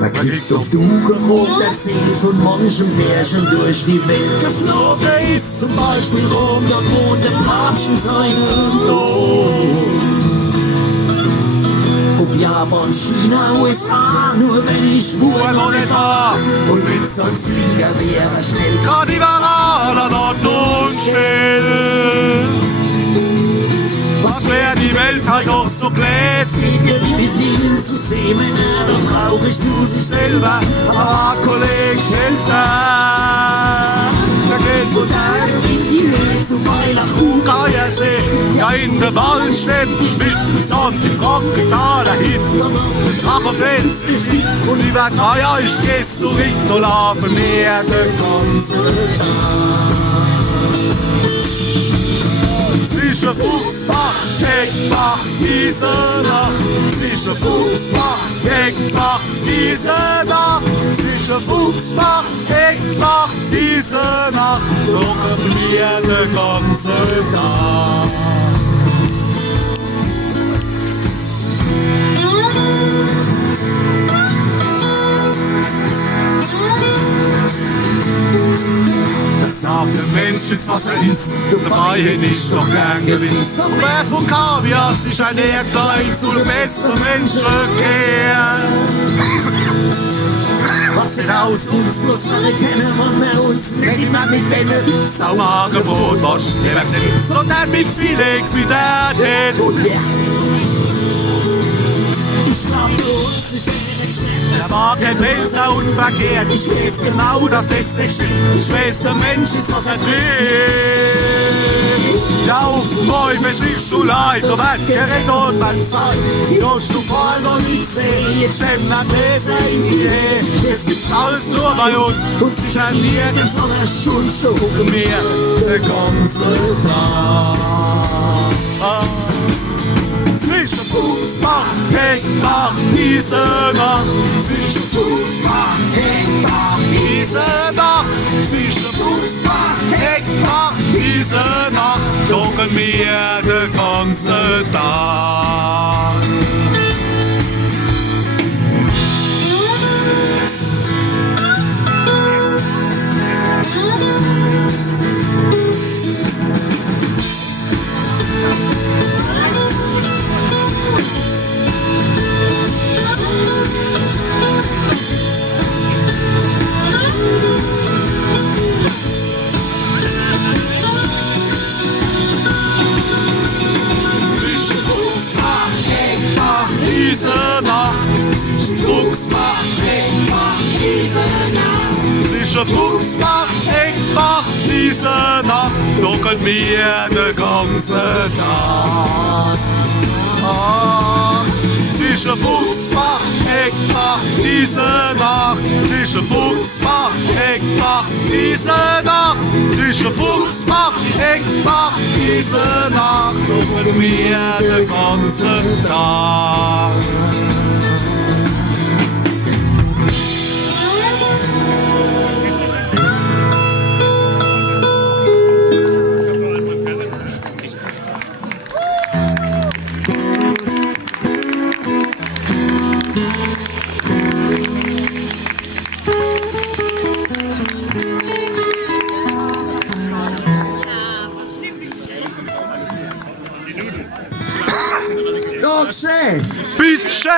Man kriegt auf die Uhr und erzählt von manchem, der schon durch die Welt geflogen ist. Zum Beispiel Rom, dort wohnt der Papst in seinem Dom. Ob Japan, China, USA, nur wenn ich schwur noch nicht da. Und mit so einem Flieger wäre schnell Grad überall an Ort und Stelle. Was wär die Welt halt doch so gläsig? wie viel zu sehen, dann traurig zu sich selber. Ah, Kollege, hilf da! Da geht's Von da in die Höhe zu Weihnachten. Geiersee, ja in der Wald ständig mit die Sonne, die Franken da dahin. Drachenfels und über 3 Jahre geht's so Richtung Laufen mehr den ganzen Tag. Zwischen Fuchsbach, Heckbach, Wiesenach. Zwischen Fuchsbach, Heckbach, Wiesenach. Zwischen Fuchsbach, Heckbach, Wiesenach. Suchen wir den ganzen Tag. Sagt der Mensch ist, was er ist, dabei nicht noch gern gewinnt. Doch wer von Kaviar sich ein Erdlein zu dem besten Menschen kehrt. Was nicht aus uns bloß wir kennen, wenn wir uns nicht immer mit denen Saumagenbrot, was schmeckt nicht, sondern mit viel Liquidität. Ich glaub, du uns ist der Wagen will so unverkehrt. Ich weiß genau, dass das nicht stimmt. Ich weiß, der Mensch ist, was er will. Lauf, boy, beschriebst du leid, du wirst gerecht und man Zeit. Durch du voll noch nicht sehen, jetzt stellen wir Gläser in die Höhe. Es gibt's alles nur bei uns und sicher nirgends an der Schulstufe mehr. Der ganze Tag. Zwischen Fuchsbach, Heckbach, Wiesenach. Zwischen Fuchsbach, Heckbach, Wiesenach. Zwischen Fuchsbach, Heckbach, Wiesenach. Joggen wir den ganzen Tag. Fuchsbach, Heckbach, Wiesenach. Zwischen Fuchsbach, Heckbach, Wiesenach. Joggen wir den ganzen Tag. Zwischen Fuchsbach, Heckbach, Wiesenach. Zwischen Fuchsbach, Heckbach, Wiesenach. Zwischen Fuchsbach, Heckbach, Wiesenach. Joggen wir den ganzen Tag. Dobrze! Bitte!